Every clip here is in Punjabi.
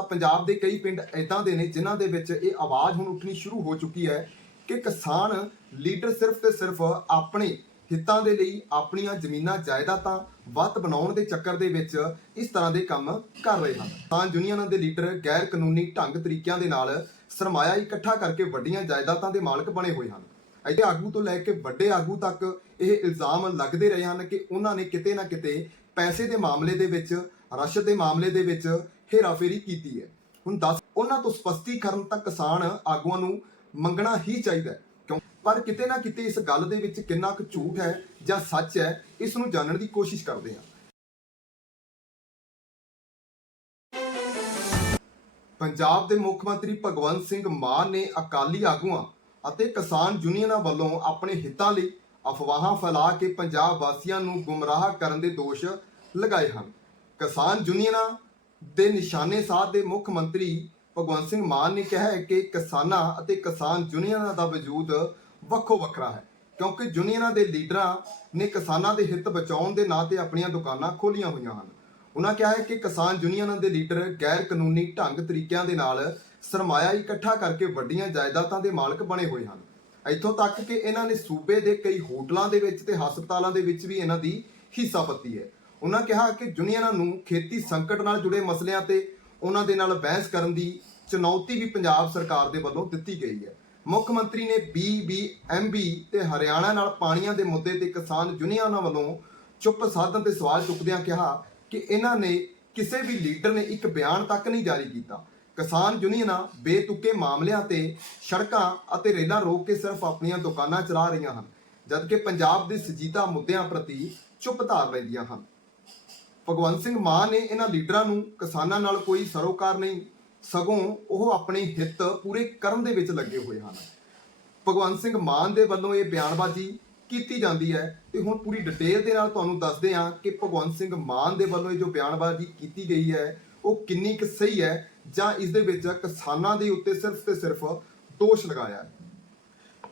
ਤਾਂ ਪੰਜਾਬ ਦੇ ਕਈ ਪਿੰਡ ਐਦਾਂ ਦੇ ਨੇ ਜਿਨ੍ਹਾਂ ਦੇ ਵਿੱਚ ਇਹ ਆਵਾਜ਼ ਹੁਣ ਉੱਠਣੀ ਸ਼ੁਰੂ ਹੋ ਚੁੱਕੀ ਹੈ ਕਿ ਕਿਸਾਨ ਲੀਡਰ ਸਿਰਫ ਤੇ ਸਿਰਫ ਆਪਣੇ ਹਿੱਤਾਂ ਦੇ ਲਈ ਆਪਣੀਆਂ ਜ਼ਮੀਨਾਂ, ਜਾਇਦਾਦਾਂ ਵੱਧ ਬਣਾਉਣ ਦੇ ਚੱਕਰ ਦੇ ਵਿੱਚ ਇਸ ਤਰ੍ਹਾਂ ਦੇ ਕੰਮ ਕਰ ਰਹੇ ਹਨ। ਤਾਂ ਯੂਨੀਅਨਾਂ ਦੇ ਲੀਡਰ ਗੈਰ ਕਾਨੂੰਨੀ ਢੰਗ ਤਰੀਕਿਆਂ ਦੇ ਨਾਲ ਸਰਮਾਇਆ ਇਕੱਠਾ ਕਰਕੇ ਵੱਡੀਆਂ ਜਾਇਦਾਦਾਂ ਦੇ ਮਾਲਕ ਬਣੇ ਹੋਏ ਹਨ। ਇੱਥੇ ਆਗੂ ਤੋਂ ਲੈ ਕੇ ਵੱਡੇ ਆਗੂ ਤੱਕ ਇਹ ਇਲਜ਼ਾਮ ਲੱਗਦੇ ਰਹੇ ਹਨ ਕਿ ਉਹਨਾਂ ਨੇ ਕਿਤੇ ਨਾ ਕਿਤੇ ਪੈਸੇ ਦੇ ਮਾਮਲੇ ਦੇ ਵਿੱਚ ਰਸ਼ਦ ਦੇ ਮਾਮਲੇ ਦੇ ਵਿੱਚ ਹੇਰਾਫੇਰੀ ਕੀਤੀ ਹੈ। ਹੁਣ ਦੱਸ, ਉਹਨਾਂ ਤੋਂ ਸਪਸ਼ਟੀਕਰਨ ਤੱਕ ਕਿਸਾਨ ਆਗੂਆਂ ਨੂੰ ਮੰਗਣਾ ਹੀ ਚਾਹੀਦਾ ਹੈ। ਪਰ ਕਿਤੇ ਨਾ ਕਿਤੇ ਇਸ ਗੱਲ ਦੇ ਵਿੱਚ ਕਿੰਨਾ ਕੁ ਝੂਠ ਹੈ ਜਾਂ ਸੱਚ ਹੈ, ਇਸ ਨੂੰ ਜਾਣਨ ਦੀ ਕੋਸ਼ਿਸ਼ ਕਰਦੇ ਹਾਂ। ਪੰਜਾਬ ਦੇ ਮੁੱਖ ਮੰਤਰੀ ਭਗਵੰਤ ਸਿੰਘ ਮਾਨ ਨੇ ਅਕਾਲੀ ਆਗੂਆਂ ਅਤੇ ਕਿਸਾਨ ਯੂਨੀਅਨਾਂ ਵੱਲੋਂ ਆਪਣੇ ਹਿੱਤਾਂ ਲਈ ਅਫਵਾਹਾਂ ਫੈਲਾ ਕੇ ਪੰਜਾਬ ਵਾਸੀਆਂ ਨੂੰ ਗੁੰਮਰਾਹ ਕਰਨ ਦੇ ਦੋਸ਼ ਲਗਾਏ ਹਨ। ਕਿਸਾਨ ਯੂਨੀਅਨਾਂ ਦੇ ਨਿਸ਼ਾਨੇ ਸਾਧ ਦੇ ਮੁੱਖ ਮੰਤਰੀ ਭਗਵੰਤ ਸਿੰਘ ਮਾਨ ਨੇ ਕਿਹਾ ਹੈ ਕਿ ਕਿਸਾਨਾਂ ਅਤੇ ਕਿਸਾਨ ਯੂਨੀਅਨਾਂ ਦਾ ਵਜੂਦ ਵੱਖੋ ਵੱਖਰਾ ਹੈ, ਕਿਉਂਕਿ ਯੂਨੀਅਨਾਂ ਦੇ ਲੀਡਰਾਂ ਨੇ ਕਿਸਾਨਾਂ ਦੇ ਹਿੱਤ ਬਚਾਉਣ ਦੇ ਨਾਂ ਤੇ ਆਪਣੀਆਂ ਦੁਕਾਨਾਂ ਖੋਲੀਆਂ ਹੋਈਆਂ ਹਨ। ਉਹਨਾਂ ਕਿਹਾ ਹੈ ਕਿ ਕਿਸਾਨ ਯੂਨੀਅਨਾਂ ਦੇ ਲੀਡਰ ਗੈਰ ਕਾਨੂੰਨੀ ਢੰਗ ਤਰੀਕਿਆਂ ਦੇ ਨਾਲ ਸਰਮਾਇਆ ਇਕੱਠਾ ਕਰਕੇ ਵੱਡੀਆਂ ਜਾਇਦਾਦਾਂ ਦੇ ਮਾਲਕ ਬਣੇ ਹੋਏ ਹਨ। ਇੱਥੋਂ ਤੱਕ ਕਿ ਇਹਨਾਂ ਨੇ ਸੂਬੇ ਦੇ ਕਈ ਹੋਟਲਾਂ ਦੇ ਵਿੱਚ ਤੇ ਹਸਪਤਾਲਾਂ ਦੇ ਵਿੱਚ ਵੀ ਇਹਨਾਂ ਦੀ ਹਿੱਸਾ ਪੱਤੀ ਹੈ। ਉਹਨਾਂ ਕਿਹਾ ਕਿ ਯੂਨੀਅਨਾਂ ਨੂੰ ਖੇਤੀ ਸੰਕਟ ਨਾਲ ਜੁੜੇ ਮਸਲਿਆਂ ਤੇ ਉਹਨਾਂ ਦੇ ਨਾਲ ਬਹਿਸ ਕਰਨ ਦੀ ਚੁਣੌਤੀ ਵੀ ਪੰਜਾਬ ਸਰਕਾਰ ਦੇ ਵੱਲੋਂ ਦਿੱਤੀ ਗਈ ਹੈ। ਮੁੱਖ ਮੰਤਰੀ ਨੇ ਬੀਬੀਐਮਬੀ ਤੇ ਹਰਿਆਣਾ ਨਾਲ ਪਾਣੀਆਂ ਦੇ ਮੁੱਦੇ ਤੇ ਕਿਸਾਨ ਯੂਨੀਅਨਾਂ ਵੱਲੋਂ ਚੁੱਪ ਸਾਧਨ ਤੇ ਸਵਾਲ ਚੁੱਕਦਿਆਂ ਕਿਹਾ ਕਿ ਇਹਨਾਂ ਨੇ ਕਿਸੇ ਵੀ ਲੀਡਰ ਨੇ ਇੱਕ ਬਿਆਨ ਤੱਕ ਨਹੀਂ ਜਾਰੀ ਕੀਤਾ। ਕਿਸਾਨ ਯੂਨੀਅਨਾਂ ਬੇਤੁਕੇ ਮਾਮਲਿਆਂ ਤੇ ਸੜਕਾਂ ਅਤੇ ਰੇਲਾਂ ਰੋਕ ਕੇ ਸਿਰਫ ਆਪਣੀਆਂ ਦੁਕਾਨਾਂ ਚਲਾ ਰਹੀਆਂ ਹਨ, ਜਦਕਿ ਪੰਜਾਬ ਦੇ ਸਜੀਦਾ ਮੁੱਦਿਆਂ ਪ੍ਰਤੀ ਚੁੱਪ ਧਾਰ ਲੈਂਦੀਆਂ ਹਨ। ਭਗਵੰਤ ਸਿੰਘ ਮਾਨ ਨੇ ਇਹਨਾਂ ਲੀਡਰਾਂ ਨੂੰ ਕਿਸਾਨਾਂ ਨਾਲ ਕੋਈ ਸਰੋਕਾਰ ਨਹੀਂ, ਸਗੋਂ ਉਹ ਆਪਣੇ ਹਿੱਤ ਪੂਰੇ ਕਰਨ ਦੇ ਵਿੱਚ ਲੱਗੇ ਹੋਏ ਹਨ। ਭਗਵੰਤ ਸਿੰਘ ਮਾਨ ਦੇ ਵੱਲੋਂ ਇਹ ਬਿਆਨਬਾਜ਼ੀ ਕੀਤੀ ਜਾਂਦੀ ਹੈ ਤੇ ਹੁਣ ਪੂਰੀ ਡਿਟੇਲ ਦੇ ਨਾਲ ਤੁਹਾਨੂੰ ਦੱਸਦੇ ਹਾਂ ਕਿ ਭਗਵੰਤ ਸਿੰਘ ਮਾਨ ਦੇ ਵੱਲੋਂ ਇਹ ਜੋ ਬਿਆਨਬਾਜ਼ੀ ਕੀਤੀ ਗਈ ਹੈ, ਉਹ ਕਿੰਨੀ ਕੁ ਸਹੀ ਹੈ ਜਾਂ ਇਸ ਦੇ ਵਿੱਚ ਕਿਸਾਨਾਂ ਦੇ ਉੱਤੇ ਸਿਰਫ ਤੇ ਸਿਰਫ ਦੋਸ਼ ਲਗਾਇਆ ਹੈ।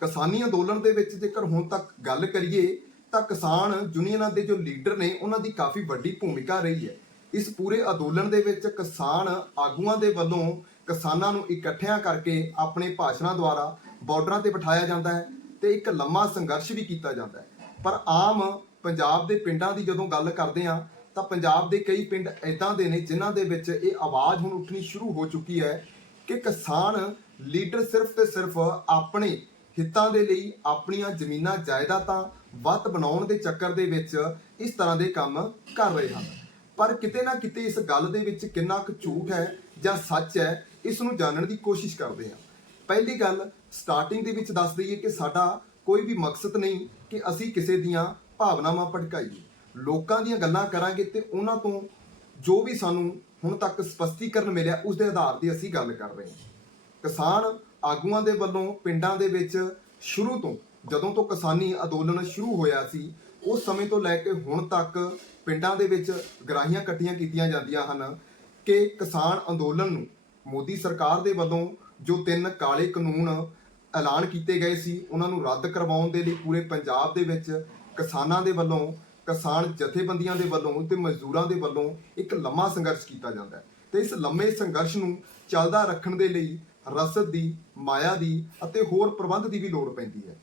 ਕਿਸਾਨੀ ਅੰਦੋਲਨ ਦੇ ਵਿੱਚ ਜੇਕਰ ਹੁਣ ਤੱਕ ਗੱਲ ਕਰੀਏ ਤਾਂ ਕਿਸਾਨ ਯੂਨੀਅਨਾਂ ਦੇ ਜੋ ਲੀਡਰ ਨੇ, ਉਹਨਾਂ ਦੀ ਕਾਫੀ ਵੱਡੀ ਭੂਮਿਕਾ ਰਹੀ ਹੈ। ਇਸ ਪੂਰੇ ਅੰਦੋਲਨ ਦੇ ਵਿੱਚ ਕਿਸਾਨ ਆਗੂਆਂ ਦੇ ਵੱਲੋਂ ਕਿਸਾਨਾਂ ਨੂੰ ਇਕੱਠਿਆਂ ਕਰਕੇ ਆਪਣੇ ਭਾਸ਼ਣਾਂ ਦੁਆਰਾ ਬਾਰਡਰਾਂ ਤੇ ਬਿਠਾਇਆ ਜਾਂਦਾ ਹੈ ਤੇ ਇੱਕ ਲੰਮਾ ਸੰਘਰਸ਼ ਵੀ ਕੀਤਾ ਜਾਂਦਾ ਹੈ। ਪਰ ਆਮ ਪੰਜਾਬ ਦੇ ਪਿੰਡਾਂ ਦੀ ਜਦੋਂ ਗੱਲ ਕਰਦੇ ਹਾਂ, ਤਾਂ ਪੰਜਾਬ ਦੇ ਕਈ ਪਿੰਡ ਐਦਾਂ ਦੇ ਨੇ ਜਿਨ੍ਹਾਂ ਦੇ ਵਿੱਚ ਇਹ ਆਵਾਜ਼ ਹੁਣ ਉੱਠਣੀ ਸ਼ੁਰੂ ਹੋ ਚੁੱਕੀ ਹੈ ਕਿ ਕਿਸਾਨ ਲੀਡਰ ਸਿਰਫ ਤੇ ਸਿਰਫ ਆਪਣੇ ਹਿੱਤਾਂ ਦੇ ਲਈ ਆਪਣੀਆਂ ਜ਼ਮੀਨਾਂ ਜਾਇਦਾਦਾਂ ਵੱਧ ਬਣਾਉਣ ਦੇ ਚੱਕਰ ਦੇ ਵਿੱਚ ਇਸ ਤਰ੍ਹਾਂ ਦੇ ਕੰਮ ਕਰ ਰਹੇ ਹਨ। ਪਰ ਕਿਤੇ ਨਾ ਕਿਤੇ ਇਸ ਗੱਲ ਦੇ ਵਿੱਚ ਕਿੰਨਾ ਕੁ ਝੂਠ ਹੈ ਜਾਂ ਸੱਚ ਹੈ, ਇਸ ਨੂੰ ਜਾਣਨ ਦੀ ਕੋਸ਼ਿਸ਼ ਕਰਦੇ ਹਾਂ। ਪਹਿਲੀ ਗੱਲ ਸਟਾਰਟਿੰਗ ਦੇ ਵਿੱਚ ਦੱਸ ਦਈਏ ਕਿ ਸਾਡਾ ਕੋਈ ਵੀ ਮਕਸਦ ਨਹੀਂ ਕਿ ਅਸੀਂ ਕਿਸੇ ਦੀਆਂ ਭਾਵਨਾਵਾਂ ਭੜਕਾਈਏ। ਲੋਕਾਂ ਦੀਆਂ ਗੱਲਾਂ ਕਰਾਂਗੇ ਤੇ ਉਹਨਾਂ ਤੋਂ ਜੋ ਵੀ ਸਾਨੂੰ ਹੁਣ ਤੱਕ ਸਪਸ਼ਟੀਕਰਨ ਮਿਲਿਆ, ਉਸ ਦੇ ਆਧਾਰ ਤੇ ਅਸੀਂ ਗੱਲ ਕਰ ਰਹੇ ਹਾਂ। ਕਿਸਾਨ ਆਗੂਆਂ ਦੇ ਵੱਲੋਂ ਪਿੰਡਾਂ ਦੇ ਵਿੱਚ ਸ਼ੁਰੂ ਤੋਂ ਜਦੋਂ ਤੋਂ ਕਿਸਾਨੀ ਅੰਦੋਲਨ ਸ਼ੁਰੂ ਹੋਇਆ ਸੀ, ਉਸ ਸਮੇਂ ਤੋਂ ਲੈ ਕੇ ਹੁਣ ਤੱਕ ਪਿੰਡਾਂ ਦੇ ਵਿੱਚ ਗਰਾਹੀਆਂ ਕੱਟੀਆਂ ਕੀਤੀਆਂ ਜਾਂਦੀਆਂ ਹਨ ਕਿ ਕਿਸਾਨ ਅੰਦੋਲਨ ਨੂੰ ਮੋਦੀ ਸਰਕਾਰ ਦੇ ਵੱਲੋਂ ਜੋ ਤਿੰਨ ਕਾਲੇ ਕਾਨੂੰਨ ਐਲਾਨ ਕੀਤੇ ਗਏ ਸੀ, ਉਹਨਾਂ ਨੂੰ ਰੱਦ ਕਰਵਾਉਣ ਦੇ ਲਈ ਪੂਰੇ ਪੰਜਾਬ ਦੇ ਵਿੱਚ ਕਿਸਾਨਾਂ ਦੇ ਵੱਲੋਂ, ਕਿਸਾਨ ਜਥੇਬੰਦੀਆਂ ਦੇ ਵੱਲੋਂ ਤੇ ਮਜ਼ਦੂਰਾਂ ਦੇ ਵੱਲੋਂ ਇੱਕ ਲੰਮਾ ਸੰਘਰਸ਼ ਕੀਤਾ ਜਾਂਦਾ ਹੈ। ਤੇ ਇਸ ਲੰਮੇ ਸੰਘਰਸ਼ ਨੂੰ ਚੱਲਦਾ ਰੱਖਣ ਦੇ ਲਈ ਰਸਦ ਦੀ, ਮਾਇਆ ਦੀ ਅਤੇ ਹੋਰ ਪ੍ਰਬੰਧ ਦੀ ਵੀ ਲੋੜ ਪੈਂਦੀ ਹੈ।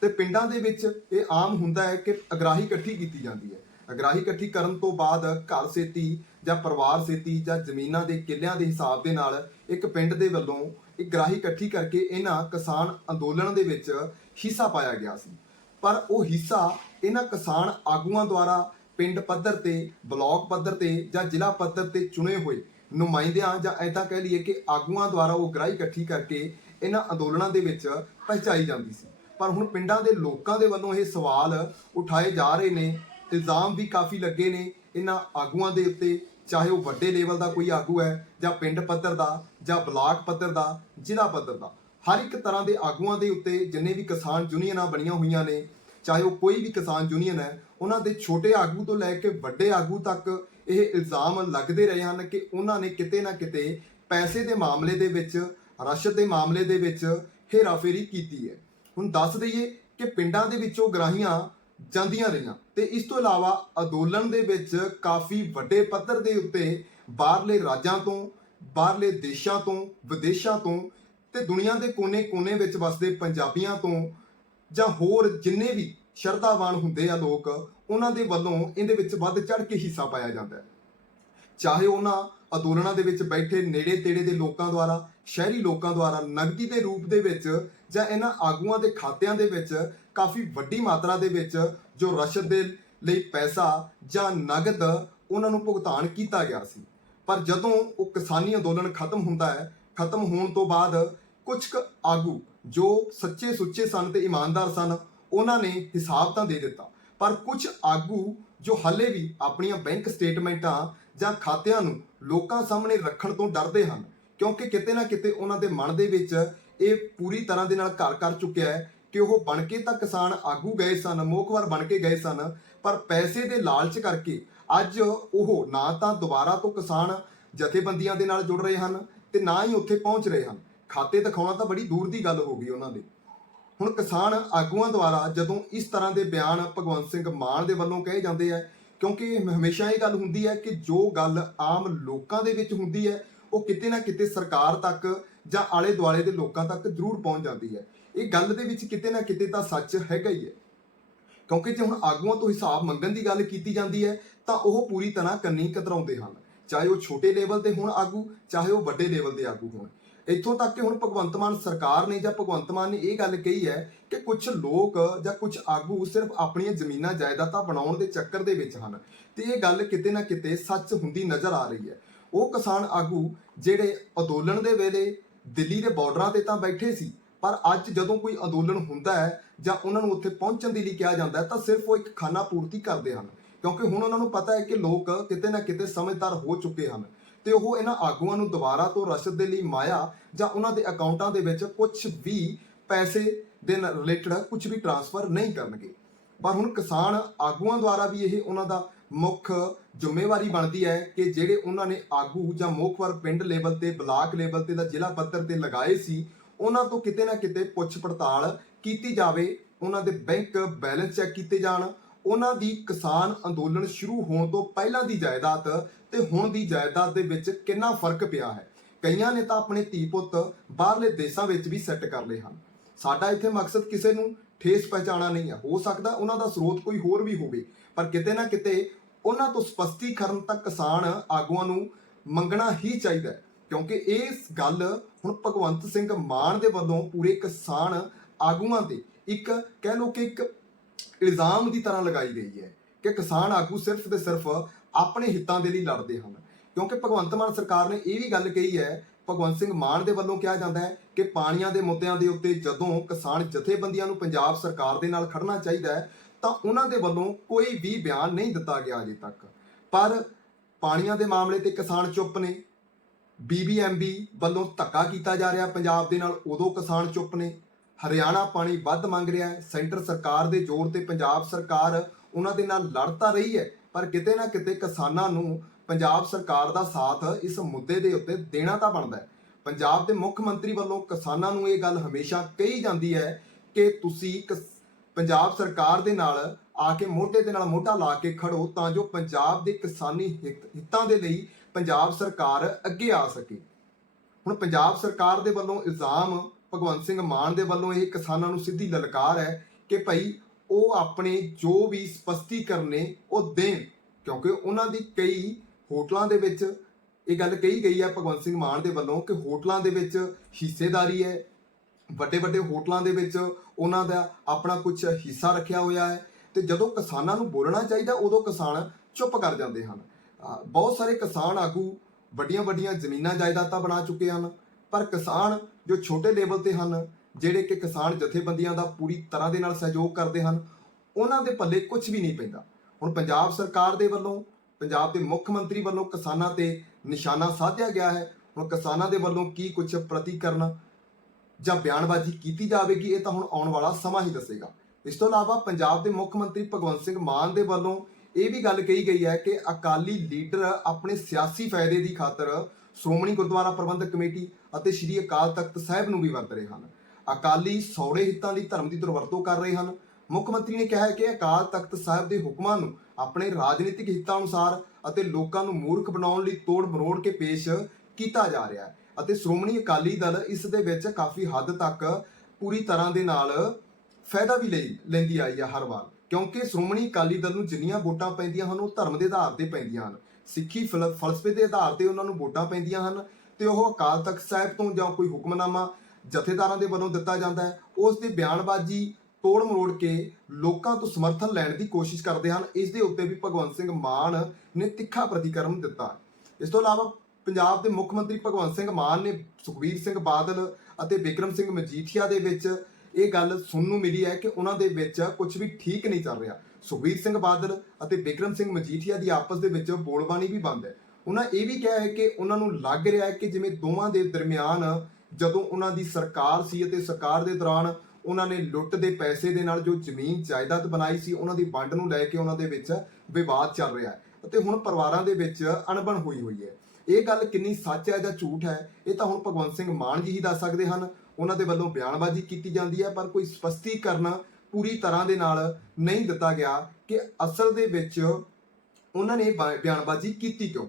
ਤੇ ਪਿੰਡਾਂ ਦੇ ਵਿੱਚ ਇਹ ਆਮ ਹੁੰਦਾ ਹੈ ਕਿ ਅਗਰਾਹੀ ਇਕੱਠੀ ਕੀਤੀ ਜਾਂਦੀ ਹੈ। ਅਗਰਾਹੀ ਇਕੱਠੀ ਕਰਨ ਤੋਂ ਬਾਅਦ ਘਰ ਸੇਤੀ ਜਾਂ ਪਰਿਵਾਰ ਸੇਤੀ ਜਾਂ ਜ਼ਮੀਨਾਂ ਦੇ ਕਿੱਲਿਆਂ ਦੇ ਹਿਸਾਬ ਦੇ ਨਾਲ ਇੱਕ ਪਿੰਡ ਦੇ ਵੱਲੋਂ ਇੱਕ ਗਰਾਹੀ ਇਕੱਠੀ ਕਰਕੇ ਇਹਨਾਂ ਕਿਸਾਨ ਅੰਦੋਲਨ ਦੇ ਵਿੱਚ ਹਿੱਸਾ ਪਾਇਆ ਗਿਆ ਸੀ। ਪਰ ਉਹ ਹਿੱਸਾ ਇਹਨਾਂ ਕਿਸਾਨ ਆਗੂਆਂ ਦੁਆਰਾ ਪਿੰਡ ਪੱਧਰ ਤੇ, ਬਲਾਕ ਪੱਧਰ ਤੇ ਜਾਂ ਜ਼ਿਲ੍ਹਾ ਪੱਧਰ ਤੇ ਚੁਣੇ ਹੋਏ ਨੁਮਾਇੰਦਿਆਂ ਜਾਂ ਐਦਾਂ ਕਹਿ ਲਈਏ ਕਿ ਆਗੂਆਂ ਦੁਆਰਾ ਉਹ ਗ੍ਰਾਹੀ ਇਕੱਠੀ ਕਰਕੇ ਇਹਨਾਂ ਅੰਦੋਲਨਾਂ ਦੇ ਵਿੱਚ ਪਹੁੰਚਾਈ ਜਾਂਦੀ ਸੀ। ਪਰ ਹੁਣ ਪਿੰਡਾਂ ਦੇ ਲੋਕਾਂ ਦੇ ਵੱਲੋਂ ਇਹ ਸਵਾਲ ਉਠਾਏ ਜਾ ਰਹੇ ਨੇ ਇਲਜ਼ਾਮ ਵੀ ਕਾਫੀ ਲੱਗੇ ਨੇ ਇਹਨਾਂ ਆਗੂਆਂ ਦੇ ਉੱਤੇ, ਚਾਹੇ ਉਹ ਵੱਡੇ ਲੈਵਲ ਦਾ ਕੋਈ ਆਗੂ ਹੈ ਜਾਂ ਪਿੰਡ ਪੱਧਰ ਦਾ ਜਾਂ ਬਲਾਕ ਪੱਧਰ ਦਾ, ਜ਼ਿਲ੍ਹਾ ਪੱਧਰ ਦਾ। ਹਰ ਇੱਕ ਤਰ੍ਹਾਂ ਦੇ ਆਗੂਆਂ ਦੇ ਉੱਤੇ ਜਿੰਨੇ ਵੀ ਕਿਸਾਨ ਯੂਨੀਅਨਾਂ ਬਣੀਆਂ ਹੋਈਆਂ ਨੇ, ਚਾਹੇ ਉਹ ਕੋਈ ਵੀ ਕਿਸਾਨ ਯੂਨੀਅਨ ਹੈ, ਉਹਨਾਂ ਦੇ ਛੋਟੇ ਆਗੂ ਤੋਂ ਲੈ ਕੇ ਵੱਡੇ ਆਗੂ ਤੱਕ ਇਹ ਇਲਜ਼ਾਮ ਲੱਗਦੇ ਰਹੇ ਹਨ ਕਿ ਉਹਨਾਂ ਨੇ ਕਿਤੇ ਨਾ ਕਿਤੇ ਪੈਸੇ ਦੇ ਮਾਮਲੇ ਦੇ ਵਿੱਚ, ਰਸ਼ਦ ਦੇ ਮਾਮਲੇ ਦੇ ਵਿੱਚ ਹੇਰਾਫੇਰੀ ਕੀਤੀ ਹੈ। ਹੁਣ ਦੱਸ ਦਈਏ ਕਿ ਪਿੰਡਾਂ ਦੇ ਵਿੱਚੋਂ ਗਰਾਹੀਆਂ ਜਾਂਦੀਆਂ ਰਹੀਆਂ ਤੇ ਇਸ ਤੋਂ ਇਲਾਵਾ ਅੰਦੋਲਨ ਦੇ ਵਿੱਚ ਕਾਫੀ ਵੱਡੇ ਪੱਧਰ ਦੇ ਉੱਤੇ ਬਾਹਰਲੇ ਰਾਜਾਂ ਤੋਂ, ਬਾਹਰਲੇ ਦੇਸ਼ਾਂ ਤੋਂ, ਵਿਦੇਸ਼ਾਂ ਤੋਂ ਤੇ ਦੁਨੀਆ ਦੇ ਕੋਨੇ-ਕੋਨੇ ਵਿੱਚ ਵਸਦੇ ਪੰਜਾਬੀਆਂ ਤੋਂ ਜਾਂ ਹੋਰ ਜਿੰਨੇ ਵੀ ਸ਼ਰਧਾਵਾਨ ਹੁੰਦੇ ਆ ਲੋਕ, ਉਹਨਾਂ ਦੇ ਵੱਲੋਂ ਇਹਦੇ ਵਿੱਚ ਵੱਧ ਚੜ ਕੇ ਹਿੱਸਾ ਪਾਇਆ ਜਾਂਦਾ ਹੈ। ਚਾਹੇ ਉਹਨਾਂ ਅੰਦੋਲਨਾਂ ਦੇ ਵਿੱਚ ਬੈਠੇ ਨੇੜੇ ਤੇੜੇ ਦੇ ਲੋਕਾਂ ਦੁਆਰਾ, ਸ਼ਹਿਰੀ ਲੋਕਾਂ ਦੁਆਰਾ, ਨਗਦੀ ਦੇ ਰੂਪ ਦੇ ਵਿੱਚ ਜਾਂ ਇਹਨਾਂ ਆਗੂਆਂ ਦੇ ਖਾਤਿਆਂ ਦੇ ਵਿੱਚ ਕਾਫੀ ਵੱਡੀ ਮਾਤਰਾ ਦੇ ਵਿੱਚ ਜੋ ਰਸ਼ਦ ਦੇ ਲਈ ਪੈਸਾ ਜਾਂ ਨਗਦ ਉਹਨਾਂ ਨੂੰ ਭੁਗਤਾਨ ਕੀਤਾ ਗਿਆ ਸੀ। ਪਰ ਜਦੋਂ ਉਹ ਕਿਸਾਨੀ ਅੰਦੋਲਨ ਖਤਮ ਹੁੰਦਾ ਹੈ, ਖਤਮ ਹੋਣ ਤੋਂ ਬਾਅਦ ਕੁਝ ਕੁ ਆਗੂ ਜੋ ਸੱਚੇ ਸੁੱਚੇ ਸਨ ਤੇ ਇਮਾਨਦਾਰ ਸਨ ਉਹਨਾਂ ਨੇ ਹਿਸਾਬ ਤਾਂ ਦੇ ਦਿੱਤਾ, ਪਰ ਕੁਝ ਆਗੂ ਜੋ ਹੱਲੇ ਵੀ ਆਪਣੀਆਂ ਬੈਂਕ ਸਟੇਟਮੈਂਟਾਂ ਜਾਂ ਖਾਤਿਆਂ ਨੂੰ ਲੋਕਾਂ ਸਾਹਮਣੇ ਰੱਖਣ ਤੋਂ ਡਰਦੇ ਹਨ, ਕਿਉਂਕਿ ਕਿਤੇ ਨਾ ਕਿਤੇ ਉਹਨਾਂ ਦੇ ਮਨ ਦੇ ਵਿੱਚ ਇਹ ਪੂਰੀ ਤਰ੍ਹਾਂ ਦੇ ਨਾਲ ਘਰ ਕਰ ਚੁੱਕਿਆ ਹੈ ਕਿ ਉਹ ਬਣ ਕੇ ਤਾਂ ਕਿਸਾਨ ਆਗੂ ਗਏ ਸਨ ਮੋਖਵਾਰ ਬਣ ਕੇ ਗਏ ਸਨ, ਪਰ ਪੈਸੇ ਦੇ ਲਾਲਚ ਕਰਕੇ ਅੱਜ ਉਹ ਨਾ ਤਾਂ ਦੁਬਾਰਾ ਤੋਂ ਕਿਸਾਨ ਜਥੇਬੰਦੀਆਂ ਦੇ ਨਾਲ ਜੁੜ ਰਹੇ ਹਨ ਤੇ ਨਾ ਹੀ ਉੱਥੇ ਪਹੁੰਚ ਰਹੇ ਹਨ। ਖਾਤੇ ਦਿਖਾਉਣਾ ਤਾਂ ਬੜੀ ਦੂਰ ਦੀ ਗੱਲ ਹੋ ਗਈ ਉਹਨਾਂ ਦੇ। ਹੁਣ ਕਿਸਾਨ ਆਗੂਆਂ ਦੁਆਰਾ ਜਦੋਂ ਇਸ ਤਰ੍ਹਾਂ ਦੇ ਬਿਆਨ ਭਗਵੰਤ ਸਿੰਘ ਮਾਨ ਦੇ ਵੱਲੋਂ ਕਹੇ ਜਾਂਦੇ ਆ, ਕਿਉਂਕਿ ਹਮੇਸ਼ਾ ਇਹ ਗੱਲ ਹੁੰਦੀ ਹੈ ਕਿ ਜੋ ਗੱਲ ਆਮ ਲੋਕਾਂ ਦੇ ਵਿੱਚ ਹੁੰਦੀ ਹੈ, ਉਹ ਕਿਤੇ ਨਾ ਕਿਤੇ ਸਰਕਾਰ ਤੱਕ ਜਾਂ ਆਲੇ ਦੁਆਲੇ ਦੇ ਲੋਕਾਂ ਤੱਕ ਜ਼ਰੂਰ ਪਹੁੰਚ ਜਾਂਦੀ ਹੈ। ਇਹ ਗੱਲ ਦੇ ਵਿੱਚ ਕਿਤੇ ਨਾ ਕਿਤੇ ਤਾਂ ਸੱਚ ਹੈਗਾ ਹੀ ਹੈ। ਕਿਉਂਕਿ ਜੇ ਹੁਣ ਆਗੂਆਂ ਤੋਂ ਹਿਸਾਬ ਮੰਗਣ ਦੀ ਗੱਲ ਕੀਤੀ ਜਾਂਦੀ ਹੈ, ਤਾਂ ਉਹ ਪੂਰੀ ਤਰ੍ਹਾਂ ਕੰਨੀ ਕਤਰਾਉਂਦੇ ਹਨ। ਚਾਹੇ ਉਹ ਛੋਟੇ ਲੈਵਲ ਤੇ ਹੋਣ ਆਗੂ, ਚਾਹੇ ਉਹ ਵੱਡੇ ਲੈਵਲ ਦੇ ਆਗੂ ਹੋਣ। ਇੱਥੋਂ ਤੱਕ ਕਿ ਹੁਣ ਭਗਵੰਤ ਮਾਨ ਸਰਕਾਰ ਨੇ ਜਾਂ ਭਗਵੰਤ ਮਾਨ ਨੇ ਇਹ ਗੱਲ ਕਹੀ ਹੈ ਕਿ ਕੁਝ ਲੋਕ ਜਾਂ ਕੁਝ ਆਗੂ ਸਿਰਫ ਆਪਣੀਆਂ ਜ਼ਮੀਨਾਂ ਜਾਇਦਾਦਾਂ ਬਣਾਉਣ ਦੇ ਚੱਕਰ ਦੇ ਵਿੱਚ ਹਨ ਤੇ ਇਹ ਗੱਲ ਕਿਤੇ ਨਾ ਕਿਤੇ ਸੱਚ ਹੁੰਦੀ ਨਜ਼ਰ ਆ ਰਹੀ ਹੈ। ਉਹ ਕਿਸਾਨ ਆਗੂ ਜਿਹੜੇ ਅੰਦੋਲਨ ਦੇ ਵੇਲੇ ਦਿੱਲੀ ਦੇ ਬਾਰਡਰਾਂ ਤੇ ਤਾਂ ਬੈਠੇ ਸੀ, ਪਰ ਅੱਜ ਜਦੋਂ ਕੋਈ ਅੰਦੋਲਨ ਹੁੰਦਾ ਹੈ ਜਾਂ ਉਹਨਾਂ ਨੂੰ ਉੱਥੇ ਪਹੁੰਚਣ ਦੇ ਲਈ ਕਿਹਾ ਜਾਂਦਾ ਹੈ, ਤਾਂ ਸਿਰਫ ਉਹ ਇੱਕ ਖਾਨਾ ਪੂਰਤੀ ਕਰਦੇ ਹਨ। ਕਿਉਂਕਿ ਹੁਣ ਉਹਨਾਂ ਨੂੰ ਪਤਾ ਹੈ ਕਿ ਲੋਕ ਕਿਤੇ ਨਾ ਕਿਤੇ ਸਮਝਦਾਰ ਹੋ ਚੁੱਕੇ ਹਨ। ਤੇ ਉਹ ਇਹਨਾਂ ਆਗੂਆਂ ਨੂੰ ਦੁਬਾਰਾ ਤੋਂ ਰਸ਼ਦ ਦੇ ਲਈ ਮਾਇਆ ਜਾਂ ਉਹਨਾਂ ਦੇ ਅਕਾਊਂਟਾਂ ਦੇ ਵਿੱਚ ਕੁਝ ਵੀ ਪੈਸੇ ਦੇ ਰਿਲੇਟਡ ਕੁਝ ਵੀ ਟ੍ਰਾਂਸਫਰ ਨਹੀਂ ਕਰਨਗੇ। ਪਰ ਹੁਣ ਕਿਸਾਨ ਆਗੂਆਂ ਦੁਆਰਾ ਵੀ ਇਹ ਉਹਨਾਂ ਦਾ ਮੁੱਖ ਜ਼ਿੰਮੇਵਾਰੀ ਬਣਦੀ ਹੈ ਕਿ ਜਿਹੜੇ ਉਹਨਾਂ ਨੇ ਆਗੂ ਜਾਂ ਮੁਖਵਰ ਪਿੰਡ ਲੈਵਲ ਤੇ, ਬਲਾਕ ਲੈਵਲ ਤੇ ਜਾਂ ਜ਼ਿਲ੍ਹਾ ਪੱਧਰ ਤੇ ਲਗਾਏ ਸੀ, ਉਹਨਾਂ ਤੋਂ ਕਿਤੇ ਨਾ ਕਿਤੇ ਪੁੱਛ ਪੜਤਾਲ ਕੀਤੀ ਜਾਵੇ, ਉਹਨਾਂ ਦੇ ਬੈਂਕ ਬੈਲੈਂਸ ਚੈੱਕ ਕੀਤੇ ਜਾਣ ਉਹਨਾਂ ਦੀ ਕਿਸਾਨ ਅੰਦੋਲਨ ਸ਼ੁਰੂ ਹੋਣ ਤੋਂ ਪਹਿਲਾਂ ਦੀ ਜਾਇਦਾਦ ਤੇ ਹੁਣ ਦੀ ਜਾਇਦਾਦ ਦੇ ਵਿੱਚ ਕਿੰਨਾ ਫ਼ਰਕ ਪਿਆ ਹੈ? ਕਈਆਂ ਨੇ ਤਾਂ ਆਪਣੇ ਧੀ ਪੁੱਤ ਬਾਹਰਲੇ ਦੇਸ਼ਾਂ ਵਿੱਚ ਵੀ ਸੈੱਟ ਕਰ ਲਏ ਹਨ। ਸਾਡਾ ਇੱਥੇ ਮਕਸਦ ਕਿਸੇ ਨੂੰ ਠੇਸ ਪਹੁੰਚਾਉਣਾ ਨਹੀਂ ਹੈ ਹੋ ਸਕਦਾ ਉਹਨਾਂ ਦਾ ਸਰੋਤ ਕੋਈ ਹੋਰ ਵੀ ਹੋਵੇ, ਪਰ ਕਿਤੇ ਨਾ ਕਿਤੇ ਉਹਨਾਂ ਤੋਂ ਸਪਸ਼ਟੀਕਰਨ ਤੱਕ ਕਿਸਾਨ ਆਗੂਆਂ ਨੂੰ ਮੰਗਣਾ ਹੀ ਚਾਹੀਦਾ ਹੈ, ਕਿਉਂਕਿ ਇਸ ਗੱਲ ਹੁਣ ਭਗਵੰਤ ਸਿੰਘ ਮਾਨ ਦੇ ਵੱਲੋਂ ਪੂਰੇ ਕਿਸਾਨ ਆਗੂਆਂ ਦੇ ਇੱਕ ਕਹਿ ਲਓ ਕਿ ਇੱਕ ਇਲਜ਼ਾਮ ਦੀ ਤਰ੍ਹਾਂ ਲਗਾਈ ਗਈ ਹੈ ਕਿ ਕਿਸਾਨ ਆਗੂ ਸਿਰਫ ਤੇ ਸਿਰਫ ਆਪਣੇ ਹਿੱਤਾਂ ਦੇ ਲਈ ਲੜਦੇ ਹਨ। ਕਿਉਂਕਿ ਭਗਵੰਤ ਮਾਨ ਸਰਕਾਰ ਨੇ ਇਹ ਵੀ ਗੱਲ ਕਹੀ ਹੈ, ਭਗਵੰਤ ਸਿੰਘ ਮਾਨ ਦੇ ਵੱਲੋਂ ਕਿਹਾ ਜਾਂਦਾ ਹੈ ਕਿ ਪਾਣੀਆਂ ਦੇ ਮੁੱਦਿਆਂ ਦੇ ਉੱਤੇ ਜਦੋਂ ਕਿਸਾਨ ਜਥੇਬੰਦੀਆਂ ਨੂੰ ਪੰਜਾਬ ਸਰਕਾਰ ਦੇ ਨਾਲ ਖੜਨਾ ਚਾਹੀਦਾ ਹੈ, ਤਾਂ ਉਹਨਾਂ ਦੇ ਵੱਲੋਂ ਕੋਈ ਵੀ ਬਿਆਨ ਨਹੀਂ ਦਿੱਤਾ ਗਿਆ ਅਜੇ ਤੱਕ। ਪਰ ਪਾਣੀਆਂ ਦੇ ਮਾਮਲੇ ਤੇ ਕਿਸਾਨ ਚੁੱਪ ਨੇ। ਬੀਬੀਐਮਬੀ ਵੱਲੋਂ ਧੱਕਾ ਕੀਤਾ ਜਾ ਰਿਹਾ ਪੰਜਾਬ ਦੇ ਨਾਲ, ਉਦੋਂ ਕਿਸਾਨ ਚੁੱਪ ਨੇ। ਹਰਿਆਣਾ ਪਾਣੀ ਵੱਧ ਮੰਗ ਰਿਹਾ ਹੈ, ਸੈਂਟਰ ਸਰਕਾਰ ਦੇ ਜ਼ੋਰ ਤੇ ਪੰਜਾਬ ਸਰਕਾਰ ਉਹਨਾਂ ਦੇ ਨਾਲ ਲੜ ਤਾਂ ਰਹੀ ਹੈ, ਪਰ ਕਿਤੇ ਨਾ ਕਿਤੇ ਕਿਸਾਨਾਂ ਨੂੰ ਪੰਜਾਬ ਸਰਕਾਰ ਦਾ ਸਾਥ ਇਸ ਮੁੱਦੇ ਦੇ ਉੱਤੇ ਦੇਣਾ ਤਾਂ ਬਣਦਾ ਹੈ। ਪੰਜਾਬ ਦੇ ਮੁੱਖ ਮੰਤਰੀ ਵੱਲੋਂ ਕਿਸਾਨਾਂ ਨੂੰ ਇਹ ਗੱਲ ਹਮੇਸ਼ਾ ਕਹੀ ਜਾਂਦੀ ਹੈ ਕਿ ਤੁਸੀਂ ਕਿਸ- ਪੰਜਾਬ ਸਰਕਾਰ ਦੇ ਨਾਲ ਆ ਕੇ ਮੋਢੇ ਦੇ ਨਾਲ ਮੋਢਾ ਲਾ ਕੇ ਖੜੋ ਤਾਂ ਜੋ ਪੰਜਾਬ ਦੇ ਕਿਸਾਨੀ ਹਿੱਤ- ਹਿੱਤਾਂ ਦੇ ਲਈ ਪੰਜਾਬ ਸਰਕਾਰ ਅੱਗੇ ਆ ਸਕੇ। ਹੁਣ ਪੰਜਾਬ ਸਰਕਾਰ ਦੇ ਵੱਲੋਂ ਇਲਜ਼ਾਮ ਭਗਵੰਤ ਸਿੰਘ ਮਾਨ ਦੇ ਵੱਲੋਂ ਇਹ ਕਿਸਾਨਾਂ ਨੂੰ ਸਿੱਧੀ ਲਲਕਾਰ ਹੈ ਕਿ ਭਾਈ ਉਹ ਆਪਣੇ ਜੋ ਵੀ ਸਪਸ਼ਟੀਕਰਨ ਨੇ ਉਹ ਦੇਣ, ਕਿਉਂਕਿ ਉਹਨਾਂ ਦੀ ਕਈ ਹੋਟਲਾਂ ਦੇ ਵਿੱਚ ਇਹ ਗੱਲ ਕਹੀ ਗਈ ਹੈ ਭਗਵੰਤ ਸਿੰਘ ਮਾਨ ਦੇ ਵੱਲੋਂ ਕਿ ਹੋਟਲਾਂ ਦੇ ਵਿੱਚ ਹਿੱਸੇਦਾਰੀ ਹੈ। ਵੱਡੇ ਵੱਡੇ ਹੋਟਲਾਂ ਦੇ ਵਿੱਚ ਉਹਨਾਂ ਦਾ ਆਪਣਾ ਕੁਝ ਹਿੱਸਾ ਰੱਖਿਆ ਹੋਇਆ ਹੈ ਤੇ ਜਦੋਂ ਕਿਸਾਨਾਂ ਨੂੰ ਬੋਲਣਾ ਚਾਹੀਦਾ, ਉਦੋਂ ਕਿਸਾਨ ਚੁੱਪ ਕਰ ਜਾਂਦੇ ਹਨ। ਬਹੁਤ ਸਾਰੇ ਕਿਸਾਨ ਆਗੂ ਵੱਡੀਆਂ ਵੱਡੀਆਂ ਜ਼ਮੀਨਾਂ ਜਾਇਦਾਦਾਂ ਬਣਾ ਚੁੱਕੇ ਹਨ, ਪਰ ਕਿਸਾਨ ਜੋ ਛੋਟੇ ਲੈਵਲ ਤੇ ਹਨ, ਜਿਹੜੇ ਕਿ ਕਿਸਾਨ ਜਥੇਬੰਦੀਆਂ ਦਾ ਪੂਰੀ ਤਰ੍ਹਾਂ ਦੇ ਨਾਲ ਸਹਿਯੋਗ ਕਰਦੇ ਹਨ, ਉਹਨਾਂ ਦੇ ਪੱਲੇ ਕੁਝ ਵੀ ਨਹੀਂ ਪੈਂਦਾ। ਹੁਣ ਪੰਜਾਬ ਸਰਕਾਰ ਦੇ ਵੱਲੋਂ, ਪੰਜਾਬ ਦੇ ਮੁੱਖ ਮੰਤਰੀ ਵੱਲੋਂ ਕਿਸਾਨਾਂ ਤੇ ਨਿਸ਼ਾਨਾ ਸਾਧਿਆ ਗਿਆ ਹੈ। ਹੁਣ ਕਿਸਾਨਾਂ ਦੇ ਵੱਲੋਂ ਕੀ ਕੁਝ ਪ੍ਰਤੀਕਰਨ ਜਾਂ ਬਿਆਨਬਾਜ਼ੀ ਕੀਤੀ ਜਾਵੇਗੀ, ਇਹ ਤਾਂ ਹੁਣ ਆਉਣ ਵਾਲਾ ਸਮਾਂ ਹੀ ਦੱਸੇਗਾ। ਇਸ ਤੋਂ ਇਲਾਵਾ ਪੰਜਾਬ ਦੇ ਮੁੱਖ ਮੰਤਰੀ ਭਗਵੰਤ ਸਿੰਘ ਮਾਨ ਦੇ ਵੱਲੋਂ ਇਹ ਵੀ ਗੱਲ ਕਹੀ ਗਈ ਹੈ ਕਿ ਅਕਾਲੀ ਲੀਡਰ ਆਪਣੇ ਸਿਆਸੀ ਫਾਇਦੇ ਦੀ ਖਾਤਰ ਸ਼੍ਰੋਮਣੀ ਗੁਰਦੁਆਰਾ ਪ੍ਰਬੰਧਕ ਕਮੇਟੀ ਅਤੇ ਸ੍ਰੀ ਅਕਾਲ ਤਖਤ ਸਾਹਿਬ ਨੂੰ ਵੀ ਵਰਤ ਰਹੇ ਹਨ। ਅਕਾਲੀ ਸੌੜੇ ਹਿੱਤਾਂ ਦੀ ਧਰਮ ਦੀ ਦੁਰਵਰਤੋਂ ਕਰ ਰਹੇ ਹਨ। ਮੁੱਖ ਮੰਤਰੀ ਨੇ ਕਿਹਾ ਹੈ ਕਿ ਅਕਾਲ ਤਖਤ ਸਾਹਿਬ ਦੇ ਹੁਕਮਾਂ ਨੂੰ ਆਪਣੇ ਰਾਜਨੀਤਿਕ ਹਿੱਤਾਂ ਅਨੁਸਾਰ ਅਤੇ ਲੋਕਾਂ ਨੂੰ ਮੂਰਖ ਬਣਾਉਣ ਲਈ ਤੋੜ ਮਰੋੜ ਕੇ ਪੇਸ਼ ਕੀਤਾ ਜਾ ਰਿਹਾ ਹੈ ਅਤੇ ਸ਼੍ਰੋਮਣੀ ਅਕਾਲੀ ਦਲ ਇਸ ਦੇ ਵਿੱਚ ਕਾਫੀ ਹੱਦ ਤੱਕ ਪੂਰੀ ਤਰ੍ਹਾਂ ਦੇ ਨਾਲ ਫਾਇਦਾ ਵੀ ਲਈ ਲੈਂਦੀ ਆਈ ਆ ਹਰ ਵਾਰ, ਕਿਉਂਕਿ ਸ਼੍ਰੋਮਣੀ ਅਕਾਲੀ ਦਲ ਨੂੰ ਜਿੰਨੀਆਂ ਵੋਟਾਂ ਪੈਂਦੀਆਂ ਹਨ, ਉਹ ਧਰਮ ਦੇ ਆਧਾਰ ਤੇ ਪੈਂਦੀਆਂ ਹਨ। ਸਿੱਖੀ ਫਲ- ਫਲਸਫੇ ਦੇ ਆਧਾਰ ਤੇ ਉਹਨਾਂ ਨੂੰ ਵੋਟਾਂ ਪੈਂਦੀਆਂ ਹਨ ਤੇ ਉਹ ਅਕਾਲ ਤਖਤ ਸਾਹਿਬ ਤੋਂ ਜਾਂ ਕੋਈ ਹੁਕਮਨਾਮਾ ਜਥੇਦਾਰਾਂ ਦੇ ਵੱਲੋਂ ਦਿੱਤਾ ਜਾਂਦਾ ਹੈ, ਉਸ ਦੀ ਬਿਆਨਬਾਜ਼ੀ ਤੋੜ ਮਰੋੜ ਕੇ ਲੋਕਾਂ ਤੋਂ ਸਮਰਥਨ ਲੈਣ ਦੀ ਕੋਸ਼ਿਸ਼ ਕਰਦੇ ਹਨ। ਇਸ ਦੇ ਉੱਤੇ ਵੀ ਭਗਵੰਤ ਸਿੰਘ ਮਾਨ ਨੇ ਤਿੱਖਾ ਪ੍ਰਤੀਕਰਮ ਦਿੱਤਾ। ਇਸ ਤੋਂ ਇਲਾਵਾ ਪੰਜਾਬ ਦੇ ਮੁੱਖ ਮੰਤਰੀ ਭਗਵੰਤ ਸਿੰਘ ਮਾਨ ਨੇ ਸੁਖਬੀਰ ਸਿੰਘ ਬਾਦਲ ਅਤੇ ਬਿਕਰਮ ਸਿੰਘ ਮਜੀਠੀਆ ਦੇ ਵਿੱਚ ਇਹ ਗੱਲ ਸੁਣਨ ਨੂੰ ਮਿਲੀ ਹੈ ਕਿ ਉਹਨਾਂ ਦੇ ਵਿੱਚ ਕੁਝ ਵੀ ਠੀਕ ਨਹੀਂ ਚੱਲ ਰਿਹਾ। ਸੁਖਬੀਰ ਸਿੰਘ ਬਾਦਲ ਅਤੇ ਬਿਕਰਮ ਸਿੰਘ ਮਜੀਠੀਆ ਦੀ ਆਪਸ ਦੇ ਵਿੱਚ ਬੋਲਬਾਣੀ ਵੀ ਬੰਦ ਹੈ। ਉਹਨਾਂ ਇਹ ਵੀ ਕਿਹਾ ਹੈ ਕਿ ਉਹਨਾਂ ਨੂੰ ਲੱਗ ਰਿਹਾ ਹੈ ਕਿ ਜਿਵੇਂ ਦੋਵਾਂ ਦੇ ਦਰਮਿਆਨ ਜਦੋਂ ਉਹਨਾਂ ਦੀ ਸਰਕਾਰ ਸੀ ਅਤੇ ਸਰਕਾਰ ਦੇ ਦੌਰਾਨ ਉਹਨਾਂ ਨੇ ਲੁੱਟ ਦੇ ਪੈਸੇ ਦੇ ਨਾਲ ਜੋ ਜ਼ਮੀਨ ਜਾਇਦਾਦ ਬਣਾਈ ਸੀ, ਉਹਨਾਂ ਦੀ ਵੰਡ ਨੂੰ ਲੈ ਕੇ ਉਹਨਾਂ ਦੇ ਵਿੱਚ ਵਿਵਾਦ ਚੱਲ ਰਿਹਾ ਹੈ ਅਤੇ ਹੁਣ ਪਰਿਵਾਰਾਂ ਦੇ ਵਿੱਚ ਅਣਬਣ ਹੋਈ ਹੋਈ ਹੈ। ਇਹ ਗੱਲ ਕਿੰਨੀ ਸੱਚ ਹੈ ਜਾਂ ਝੂਠ ਹੈ, ਇਹ ਤਾਂ ਹੁਣ ਭਗਵੰਤ ਸਿੰਘ ਮਾਨ ਜੀ ਹੀ ਦੱਸ ਸਕਦੇ ਹਨ। ਉਹਨਾਂ ਦੇ ਵੱਲੋਂ ਬਿਆਨਬਾਜ਼ੀ ਕੀਤੀ ਜਾਂਦੀ ਹੈ, ਪਰ ਕੋਈ ਸਪਸ਼ਟੀਕਰਨ ਪੂਰੀ ਤਰ੍ਹਾਂ ਦੇ ਨਾਲ ਨਹੀਂ ਦਿੱਤਾ ਗਿਆ ਕਿ ਅਸਲ ਦੇ ਵਿੱਚ ਉਹਨਾਂ ਨੇ ਬਾ- ਬਿਆਨਬਾਜ਼ੀ ਕੀਤੀ ਕਿਉਂ।